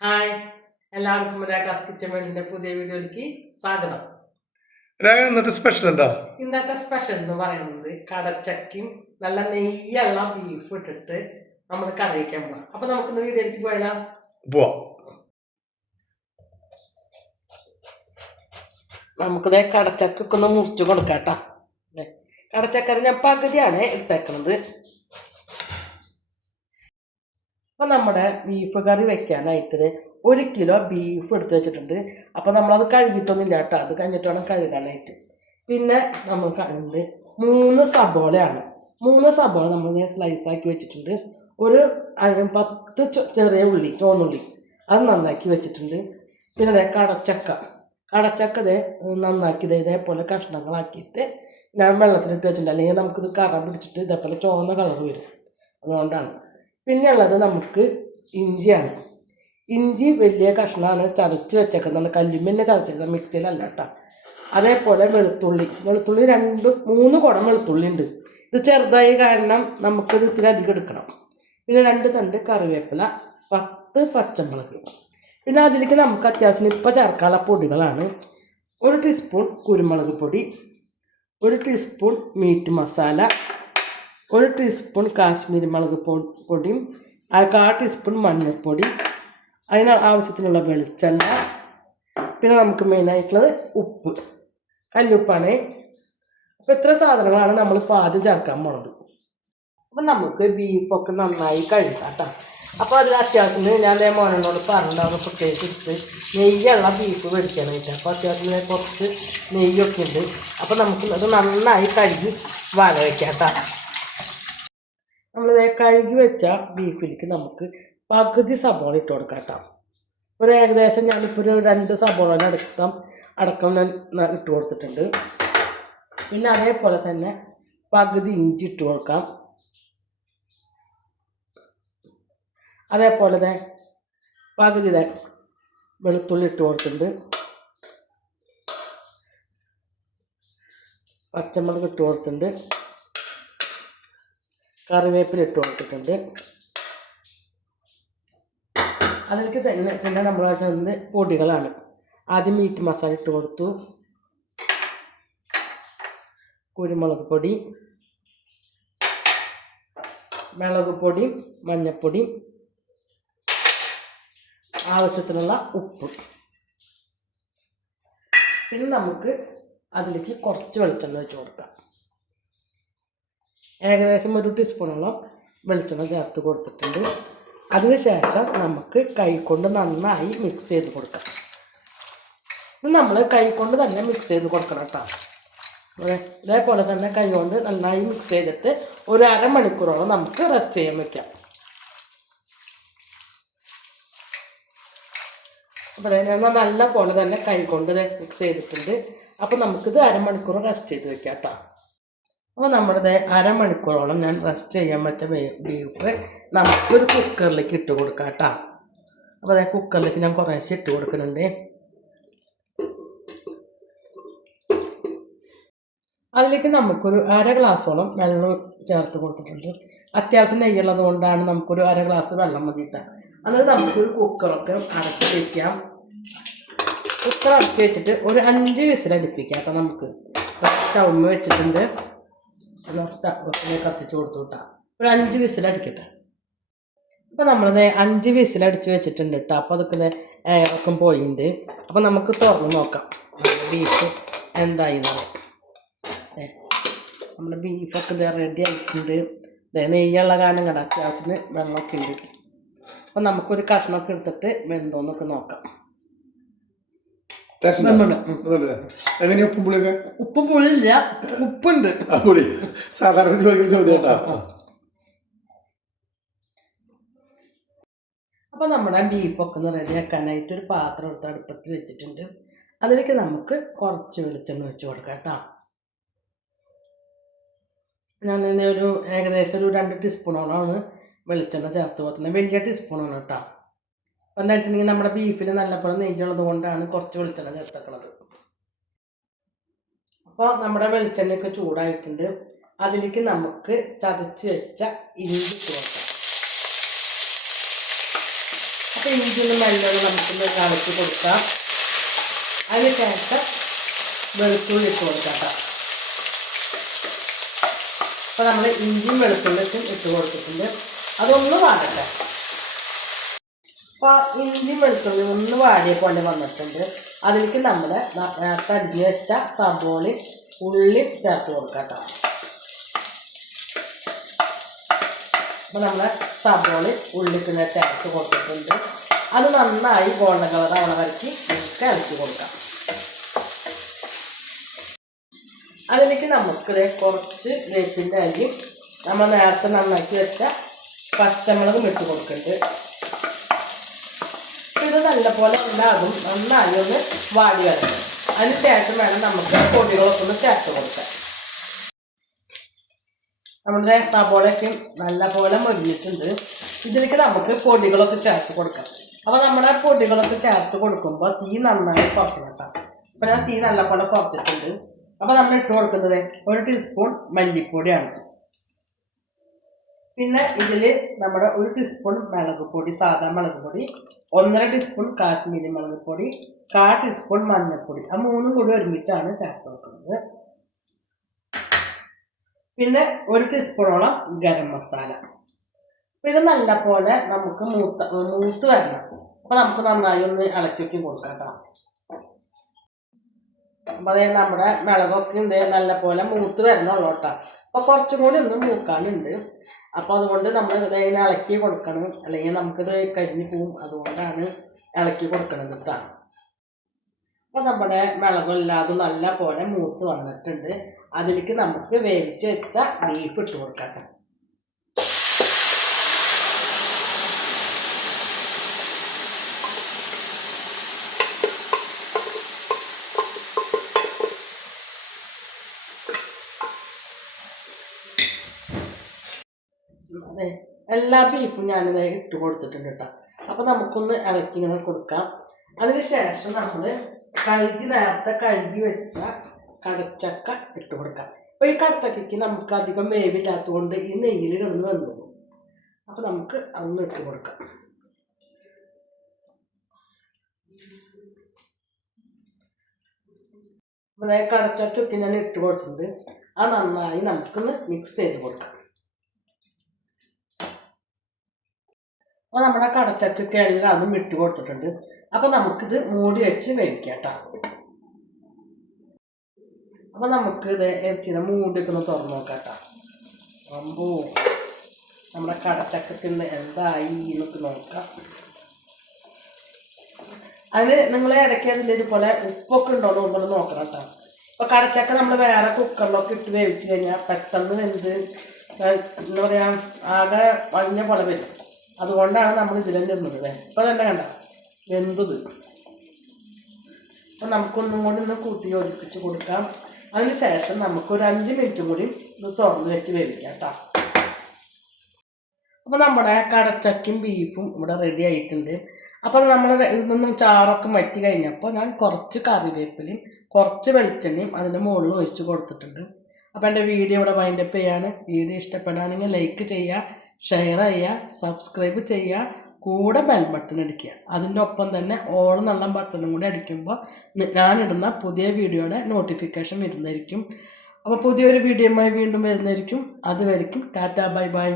Hi. എല്ലാവർക്കും രാകാസ് kitchen വേണ്ടിന്റെ പുതിയ വീഡിയോയിലേക്ക് സ്വാഗതം. ഇന്നത്തെ സ്പെഷ്യൽ എന്താ? ഇന്നത്തെ സ്പെഷ്യൽ എന്ന് പറയുന്നത് കടച്ചക്കയും നല്ല നെയ്യുള്ള ബീഫ് ഇട്ടിട്ട് നമ്മൾ കറി വയ്ക്കാൻ പോകാം അപ്പൊ നമുക്കിന്ന് വീഡിയോയിലേക്ക് പോയാലോ? പോവാം. നമുക്കിത് കടച്ചക്കൊക്കെ ഒന്ന് മുറിച്ച് കൊടുക്കാം കേട്ടോ കടച്ചക്കറി ഞാൻ പകുതിയാണ് എടുത്തേക്കുന്നത് അപ്പം നമ്മുടെ ബീഫ് കറി വെക്കാനായിട്ട് ഒരു കിലോ ബീഫ് എടുത്ത് വെച്ചിട്ടുണ്ട്. അപ്പോൾ നമ്മളത് കഴുകിയിട്ടൊന്നുമില്ല കേട്ടോ. അത് കഴിഞ്ഞിട്ട് വേണം കഴുകാനായിട്ട്. പിന്നെ നമ്മൾ കണ്ട് മൂന്ന് സബോളയാണ്. മൂന്ന് സബോള നമ്മൾ സ്ലൈസ് ആക്കി വെച്ചിട്ടുണ്ട്. ഒരു പത്ത് ചെറിയ ഉള്ളി ചോന്നുള്ളി അത് നന്നാക്കി വെച്ചിട്ടുണ്ട്. പിന്നെ അതേ കടച്ചക്ക. കടച്ചക്ക ദേ നന്നാക്കി ദേ ഇതേപോലെ കഷ്ണങ്ങളാക്കിയിട്ട് ഞാൻ വെള്ളത്തിലിട്ട് വെച്ചിട്ടുണ്ട്. അല്ലെങ്കിൽ നമുക്കിത് കറ പിടിച്ചിട്ട് ഇതേപോലെ ചുവന്ന കളർ വരും. അതുകൊണ്ടാണ്. പിന്നെ ഉള്ളത് നമുക്ക് ഇഞ്ചിയാണ്. ഇഞ്ചി വലിയ കഷ്ണമാണ് ചതച്ച് വെച്ചേക്കുന്നത്. കല്ലുമ്മന്നെ ചതച്ചേക്കുന്നത് മിക്സിയിലല്ല കേട്ടോ. അതേപോലെ വെളുത്തുള്ളി. വെളുത്തുള്ളി രണ്ട് മൂന്ന് കുടം വെളുത്തുള്ളി ഉണ്ട്. ഇത് ചെറുതായി കാരണം നമുക്കിത് ഇത്തിരി അധികം എടുക്കണം. പിന്നെ രണ്ട് തണ്ട് കറിവേപ്പില പത്ത് പച്ചമുളക്. പിന്നെ അതിലേക്ക് നമുക്ക് അത്യാവശ്യം ഇപ്പോൾ ചേർക്കാനുള്ള പൊടികളാണ്. ഒരു ടീസ്പൂൺ കുരുമുളക് പൊടി ഒരു ടീസ്പൂൺ മീറ്റ് മസാല ഒരു ടീസ്പൂൺ കാശ്മീരി മുളക് പൊടിയും കാ ടീസ്പൂൺ മഞ്ഞൾപ്പൊടി അതിന് ആവശ്യത്തിനുള്ള വെളിച്ചെണ്ണ പിന്നെ നമുക്ക് മെയിനായിട്ടുള്ളത് ഉപ്പ് കല്ലുപ്പാണ്. അപ്പോൾ ഇത്ര സാധനങ്ങളാണ് നമ്മളിപ്പോൾ ആദ്യം ചേർക്കാൻ പോണത്. അപ്പം നമുക്ക് ബീഫൊക്കെ നന്നായി കഴുകാം കേട്ടോ അപ്പോൾ അതിൽ അത്യാവശ്യത്തിന് ഞാൻ എന്റെ മോനോട് പറഞ്ഞിട്ടുണ്ടാകും പ്രത്യേകിച്ച് നെയ്യുള്ള ബീഫ് മേടിക്കാനായിട്ട് അപ്പോൾ അത്യാവശ്യം കുറച്ച് നെയ്യൊക്കെ ഉണ്ട്. അപ്പോൾ നമുക്ക് അത് നന്നായി കഴുകി വല വയ്ക്കാം കേട്ടോ നമ്മൾ കഴുകി വെച്ച ബീഫിലേക്ക് നമുക്ക് പകുതി സബോള ഇട്ട് കൊടുക്കാം കേട്ടോ. ഒരു ഏകദേശം ഞാനിപ്പോൾ ഒരു രണ്ട് സബോള അടക്കം അടക്കം ഞാൻ ഇട്ട് കൊടുത്തിട്ടുണ്ട്. പിന്നെ അതേപോലെ തന്നെ പകുതി ഇഞ്ചി ഇട്ട് കൊടുക്കാം. അതേപോലെ തന്നെ പകുതി വെളുത്തുള്ളി ഇട്ട് കൊടുത്തിട്ടുണ്ട്. പച്ചമുളക് ഇട്ട് കൊടുത്തിട്ടുണ്ട്. കറിവേപ്പില ഇട്ട് കൊടുത്തിട്ടുണ്ട്. അതിലേക്ക് തന്നെ പിന്നെ നമ്മൾ ചെയ്യുന്നത് പൊടികളാണ്. ആദ്യം മീറ്റ് മസാല ഇട്ട് കൊടുത്തു. കുരുമുളക് പൊടി മുളക് പൊടിയും മഞ്ഞൾപ്പൊടി ആവശ്യത്തിനുള്ള ഉപ്പ്. പിന്നെ നമുക്ക് അതിലേക്ക് കുറച്ച് വെളിച്ചെണ്ണ വെച്ച് കൊടുക്കാം. ഏകദേശം ഒരു ടീസ്പൂണോളം വെളിച്ചെണ്ണ ചേർത്ത് കൊടുത്തിട്ടുണ്ട്. അതിനുശേഷം നമുക്ക് കൈകൊണ്ട് നന്നായി മിക്സ് ചെയ്ത് കൊടുക്കാം. നമ്മൾ കൈകൊണ്ട് തന്നെ മിക്സ് ചെയ്ത് കൊടുക്കണം കേട്ടോ. ഇതേപോലെ തന്നെ കൈ കൊണ്ട് നന്നായി മിക്സ് ചെയ്തിട്ട് ഒരു അരമണിക്കൂറോളം നമുക്ക് റെസ്റ്റ് ചെയ്യാൻ വയ്ക്കാം അപ്പോൾ ഞാൻ നല്ല പോലെ തന്നെ കൈ കൊണ്ട് മിക്സ് ചെയ്തിട്ടുണ്ട്. അപ്പോൾ നമുക്കിത് അരമണിക്കൂർ റെസ്റ്റ് ചെയ്ത് വെക്കാം കേട്ടോ. അപ്പോൾ നമ്മുടെ അരമണിക്കൂറോളം ഞാൻ റെസ്റ്റ് ചെയ്യാൻ പറ്റിയ ബീഫ് നമുക്കൊരു കുക്കറിലേക്ക് ഇട്ട് കൊടുക്കാം കേട്ടോ. അപ്പോൾ അതേ കുക്കറിലേക്ക് ഞാൻ കുറേശ്ശെ ഇട്ട് കൊടുക്കുന്നുണ്ട്. അതിലേക്ക് നമുക്കൊരു അര ഗ്ലാസ്സോളം വെള്ളം ചേർത്ത് കൊടുത്തിട്ടുണ്ട്. അത്യാവശ്യം നെയ്യുള്ളത് കൊണ്ടാണ് നമുക്കൊരു അര ഗ്ലാസ് വെള്ളം മതി കേട്ടോ. എന്നിട്ട് നമുക്കൊരു കുക്കറൊക്കെ അടച്ച് വയ്ക്കാം കുക്കർ അടച്ച് വെച്ചിട്ട് ഒരു അഞ്ച് വിസിലടിപ്പിക്കാം കേട്ടോ നമുക്ക്. സ്റ്റൗമ്മ് വെച്ചിട്ടുണ്ട്. കത്തിച്ച് കൊടുത്തു കേട്ടോ ഒരു അഞ്ച് വിസിലടിക്കട്ടെ അപ്പോൾ നമ്മളത് അഞ്ച് വിസിലടിച്ച് വെച്ചിട്ടുണ്ട് കേട്ടോ അപ്പോൾ അതൊക്കെ ദേ എയറൊക്കെ പോയിട്ടുണ്ട് അപ്പോൾ നമുക്ക് തുറന്ന് നോക്കാം. ബീഫ് എന്തായി നമ്മുടെ ബീഫൊക്കെ ഇതേ റെഡി ആയിട്ടുണ്ട്. നെയ്യുള്ള കാരണം കണ്ട അത്യാവശ്യത്തിന് വെള്ളമൊക്കെ ഉണ്ട്. അപ്പോൾ നമുക്കൊരു കഷ്ണമൊക്കെ എടുത്തിട്ട് വെന്തോന്നൊക്കെ നോക്കാം. ടേസ്റ്റ്. അതല്ലേ എങ്ങനെയാ ഉപ്പും പുളിയൊക്കെ? ഉപ്പ് പുളിയില്ല. ഉപ്പുണ്ട്. ആ പുളി. സാധാരണ ചോദിക്കുന്ന ചോദ്യം കേട്ടോ അപ്പോൾ നമ്മുടെ ബീഫൊക്കെ ഒന്ന് റെഡിയാക്കാനായിട്ട് ഒരു പാത്രം എടുത്ത് അടുപ്പത്ത് വെച്ചിട്ടുണ്ട്. അതിലേക്ക് നമുക്ക് കുറച്ച് വെളിച്ചെണ്ണ വെച്ച് കൊടുക്കാം കേട്ടോ. ഞാൻ ഇതിന് ഒരു ഏകദേശം ഒരു രണ്ട് ടീസ്പൂണോളാണ് വെളിച്ചെണ്ണ ചേർത്ത് കൊടുക്കുന്നത് വലിയ ടീസ്പൂണാണ് കേട്ടോ. എന്താ വെച്ചിട്ടുണ്ടെങ്കിൽ നമ്മുടെ ബീഫിൽ നല്ലപോലെ നെയ്യുള്ളത് കൊണ്ടാണ് കുറച്ച് വെളിച്ചെണ്ണ ചേർത്തേക്കുന്നത് അപ്പോൾ നമ്മുടെ വെളിച്ചെണ്ണയൊക്കെ ചൂടായിട്ടുണ്ട്. അതിലേക്ക് നമുക്ക് ചതച്ച് വെച്ച ഇഞ്ചി ചേർക്കാം അപ്പോൾ ഇഞ്ചി ഒന്ന് മെല്ലെ നമുക്കൊന്ന് കളച്ച് കൊടുക്കാം. അതിന് ശേഷം വെളുത്തുള്ളി ഇട്ട് കൊടുക്കാം അപ്പോൾ നമ്മൾ ഇഞ്ചിയും വെളുത്തുള്ളിട്ടും ഇട്ട് കൊടുത്തിട്ടുണ്ട്. അതൊന്ന് വാടട്ടെ. അപ്പോൾ ഇഞ്ചി വെളുത്തുള്ളി ഒന്ന് വാടിയ പോലെ വന്നിട്ടുണ്ട്. അതിലേക്ക് നമ്മൾ നേരത്തെ വെച്ച സബോളി ഉള്ളി ചേർത്ത് കൊടുക്കാം അപ്പോൾ നമ്മൾ സബോളി ഉള്ളിക്കുന്ന ചേർത്ത് കൊടുത്തിട്ടുണ്ട്. അത് നന്നായി ഗോൾഡൻ കളർ വരയ്ക്ക് നമുക്ക് ഇളക്കി കൊടുക്കാം. അതിലേക്ക് നമുക്ക് കുറച്ച് വേപ്പിന്റെ അരി നമ്മൾ നേരത്തെ നന്നാക്കി വെച്ച പച്ചമുളകും ഇട്ട് കൊടുക്കുന്നുണ്ട് നല്ലപോലെ ഉണ്ടാകും. നന്നായി ഒന്ന് വാടി വരണം. അതിനുശേഷം വേണം നമുക്ക് പൊടികളൊക്കെ ഒന്ന് ചേർത്ത് കൊടുക്കാൻ. നമ്മുടെ സബോളയൊക്കെ നല്ലപോലെ മുരിഞ്ഞിട്ടുണ്ട്. ഇതിലേക്ക് നമുക്ക് പൊടികളൊക്കെ ചേർത്ത് കൊടുക്കാം. അപ്പോൾ നമ്മുടെ പൊടികളൊക്കെ ചേർത്ത് കൊടുക്കുമ്പോൾ തീ നന്നായി കുറക്കണം കേട്ടോ. അപ്പോൾ ഞാൻ തീ നല്ലപോലെ കുറച്ചിട്ടുണ്ട്. അപ്പോൾ നമ്മൾ ഇട്ട് കൊടുക്കുന്നത് ഒരു ടീസ്പൂൺ മല്ലിപ്പൊടിയാണ്. പിന്നെ ഇതിൽ നമ്മുടെ ഒരു ടീസ്പൂൺ മുളക് പൊടി സാധാ മുളക് പൊടി ഒന്നര ടീസ്പൂൺ കാശ്മീരി മുളക് പൊടി കാ ടീസ്പൂൺ മഞ്ഞൾപ്പൊടി. ആ മൂന്നും കൂടി ഒരുമിച്ചാണ് ചേർത്ത് വെക്കുന്നത്. പിന്നെ ഒരു ടീസ്പൂണോളം ഗരം മസാല. ഇത് നല്ല പോലെ നമുക്ക് മൂത്ത മൂത്ത് വരണം. അപ്പോൾ നമുക്ക് നന്നായി ഒന്ന് ഇളക്കി കൊടുക്കാം കേട്ടോ. അപ്പോൾ നമ്മുടെ മുളകൊക്കെ ഉണ്ട് നല്ലപോലെ മൂത്ത് വരണുള്ളൂ കേട്ടോ. അപ്പോൾ കുറച്ചും കൂടി ഒന്ന് മൂക്കാനുണ്ട്. അപ്പോൾ അതുകൊണ്ട് നമ്മൾ ഇതിനെ ഇളക്കി കൊടുക്കണം. അല്ലെങ്കിൽ നമുക്കിത് കരിഞ്ഞു പോവും. അതുകൊണ്ടാണ് ഇളക്കി കൊടുക്കണത് കേട്ടോ. അപ്പോൾ നമ്മുടെ മുളകില്ലാതെ നല്ല പോലെ മൂത്ത് വന്നിട്ടുണ്ട്. അതിലേക്ക് നമുക്ക് വേവിച്ച് വെച്ച ബീഫ് ഇട്ട് കൊടുക്കാം ട്ടോ. അതെ എല്ലാ ബീഫും ഞാനിത് ഇട്ട് കൊടുത്തിട്ടുണ്ട് കേട്ടോ. അപ്പോൾ നമുക്കൊന്ന് ഇളക്കി ഇങ്ങനെ കൊടുക്കാം. അതിനുശേഷം നമ്മൾ കഴുകി നേരത്തെ കഴുകി വെച്ച കടച്ചക്ക ഇട്ട് കൊടുക്കാം. അപ്പോൾ ഈ കടച്ചക്കയ്ക്ക് നമുക്ക് അധികം വേവില്ലാത്തതുകൊണ്ട് ഈ നെയ്യിൽ കിടന്ന് വന്നു അപ്പോൾ നമുക്ക് അതൊന്ന് ഇട്ട് കൊടുക്കാം. അതായത് കടച്ചക്കൊക്കെ ഞാൻ ഇട്ട് കൊടുത്തിട്ടുണ്ട്. അത് നന്നായി നമുക്കൊന്ന് മിക്സ് ചെയ്ത് കൊടുക്കാം. അപ്പോൾ നമ്മുടെ കടച്ചക്കൊക്കെ എല്ലാം അതും ഇട്ട് കൊടുത്തിട്ടുണ്ട്. അപ്പോൾ നമുക്കിത് മൂടി വെച്ച് വേവിക്കാം കേട്ടോ അപ്പോൾ നമുക്ക് ഇത് ഇറച്ചിനെ മൂടിയൊക്കെ ഒന്ന് തുറന്ന് നോക്കാം കേട്ടോ അമ്പോ നമ്മുടെ കടച്ചക്കത്തിന് എന്തായി എന്നൊക്കെ നോക്കാം. അതിന് നിങ്ങൾ ഇടയ്ക്ക് അതിന്റെ ഇതുപോലെ ഉപ്പൊക്കെ ഉണ്ടോ എന്ന് നോക്കണം കേട്ടോ. ഇപ്പോൾ കടച്ചക്ക നമ്മൾ വേറെ കുക്കറിലൊക്കെ ഇട്ട് വേവിച്ച് കഴിഞ്ഞാൽ പെട്ടെന്ന് വെന്ത് എന്താ പറയുക ആകെ വഴിഞ്ഞ പോലെ വരും. അതുകൊണ്ടാണ് നമ്മൾ ഇതിൽ അല്ലേ? ഇപ്പൊ തന്നെ കണ്ട. വെന്തത് അപ്പം നമുക്കൊന്നും കൂടി ഒന്ന് കൂട്ടി യോജിപ്പിച്ച് കൊടുക്കാം. അതിനുശേഷം നമുക്കൊരു അഞ്ച് മിനിറ്റ് കൂടി ഒന്ന് തുറന്ന് വെച്ച് വേവിക്കാം കേട്ടോ. അപ്പോൾ നമ്മുടെ കടച്ചക്കും ബീഫും ഇവിടെ റെഡി ആയിട്ടുണ്ട്. അപ്പോൾ നമ്മൾ ഇതിൽ നിന്നും ചാറൊക്കെ വറ്റി കഴിഞ്ഞപ്പോൾ ഞാൻ കുറച്ച് കറിവേപ്പിലയും കുറച്ച് വെളിച്ചെണ്ണയും അതിന്റെ മുകളിൽ ഒഴിച്ച് കൊടുത്തിട്ടുണ്ട്. അപ്പോൾ എന്റെ വീഡിയോ ഇവിടെ വൈൻഡപ്പ് ചെയ്യാണ്. വീഡിയോ ഇഷ്ടപ്പെടുകയാണെങ്കിൽ ലൈക്ക് ചെയ്യുക ഷെയർ ചെയ്യുക സബ്സ്ക്രൈബ് ചെയ്യുക കൂടെ ബെൽ ബട്ടൺ അടിക്കുക. അതിന്റെ ഒപ്പം തന്നെ ഓൾ നല്ല ബട്ടണും കൂടി അടിക്കുമ്പോൾ ഞാനിടുന്ന പുതിയ വീഡിയോയുടെ നോട്ടിഫിക്കേഷൻ വരുന്നതായിരിക്കും. അപ്പോൾ പുതിയൊരു വീഡിയോയുമായി വീണ്ടും വരുന്നതായിരിക്കും. അതുവരെയും ടാറ്റ ബൈ ബൈ